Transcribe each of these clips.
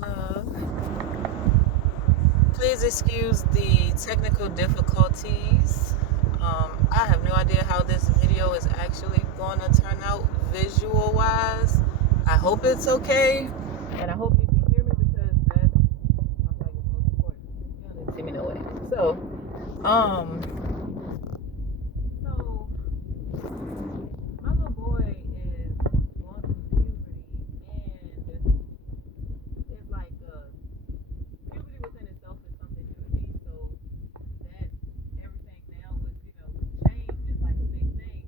one, love. Please excuse the technical difficulties. I have no idea how this video is actually going to turn out visual wise. I hope it's okay, and I hope you can hear me because that's my most important. You don't see me no way. So my little boy is going through puberty, and it's like puberty within itself is something new to me. So that everything now with change is like a big thing.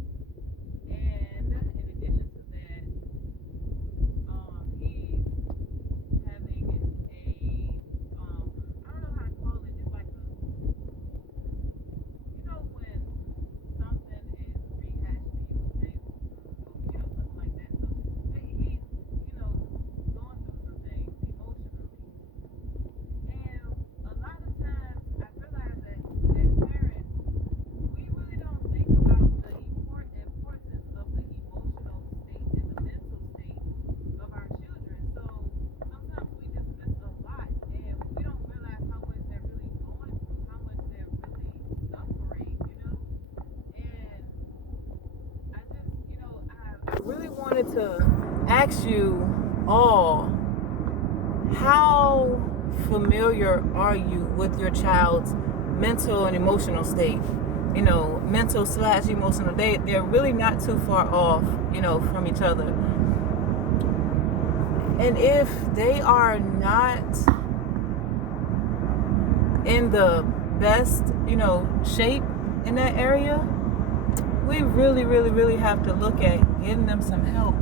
And in addition to that, he's having a I don't know how to call it. It's like when something is rehashed to you, okay, something like that. So he's going through some things emotionally. And a lot of times I realize that as parents, we really don't think about the importance of the emotional state and the mental state of our children. So sometimes we just miss a lot, and we don't realize how much they're really going through, how much they're really suffering, And I just, I really wanted to ask you all, how familiar are you with your child's mental and emotional state? Mental / emotional. They're really not too far off, from each other. And if they are not in the best, shape in that area, we really, really, really have to look at getting them some help.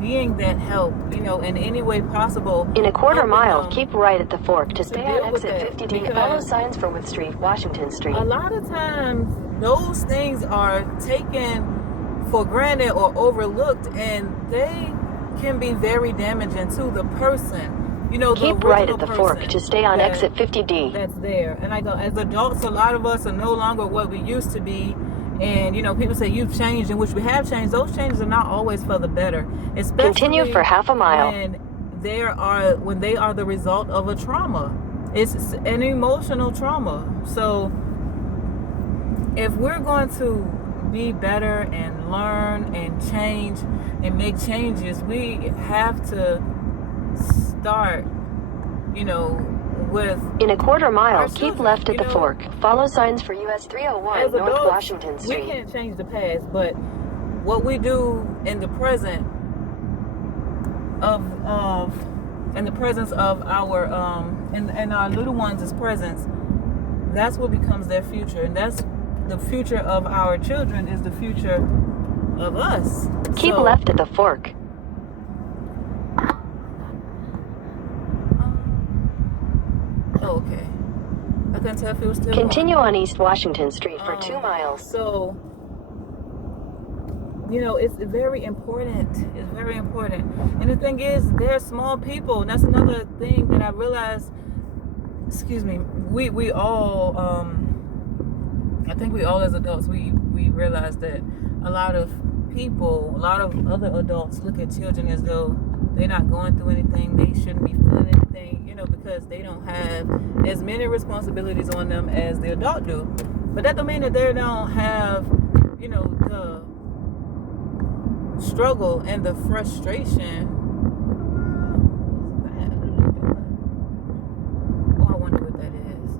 Being that help, in any way possible. In a quarter mile, keep right at the fork to stay on exit 50D. Follow signs for Wood Street, Washington Street. A lot of times, those things are taken for granted or overlooked, and they can be very damaging to the person. Keep right at the fork to stay on exit 50D. That's there. And as adults, a lot of us are no longer what we used to be. And, people say you've changed, in which we have changed. Those changes are not always for the better. Especially continue for half a mile. When they are the result of a trauma. It's an emotional trauma. So if we're going to be better and learn and change and make changes, we have to start, with in a quarter mile, keep left at the fork. Follow signs for US 301 North adults, Washington Street. We can't change the past, but what we do in the present in the presence of our and our little ones' presence, that's what becomes their future, and that's the future of our children is the future of us. Keep left at the fork. Okay. I couldn't tell if it was still continue on East Washington Street for 2 miles. So, it's very important. It's very important. And the thing is, they're small people. And that's another thing that I realized, we all, I think we all as adults, we realize that a lot of other adults look at children as though they're not going through anything. They shouldn't be feeling anything, because they don't have as many responsibilities on them as the adult do. But that don't mean that they don't have, the struggle and the frustration. Oh, I wonder what that is.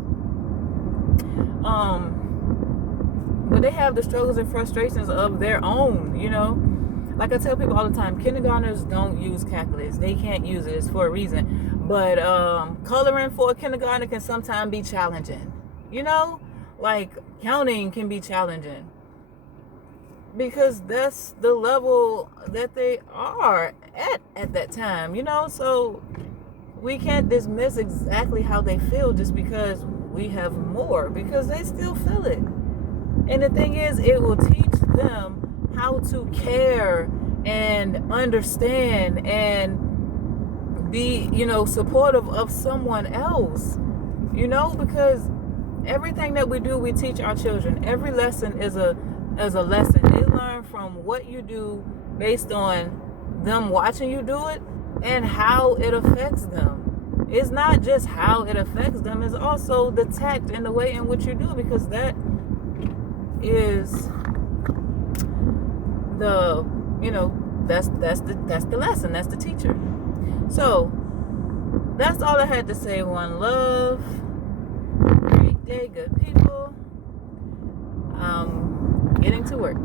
But they have the struggles and frustrations of their own, Like I tell people all the time, kindergartners don't use calculus. They can't use it. It's for a reason. But coloring for a kindergartner can sometimes be challenging. Like counting can be challenging. Because that's the level that they are at that time, So we can't dismiss exactly how they feel just because we have more. Because they still feel it. And the thing is, it will teach them how to care and understand and be, supportive of someone else, because everything that we do, we teach our children. Every lesson is a lesson. They learn from what you do based on them watching you do it and how it affects them. It's not just how it affects them, it's also the tact and the way in which you do it, because that is the, that's the lesson, that's the teacher. So that's all I had to say. One love. Great day, good people. Getting to work.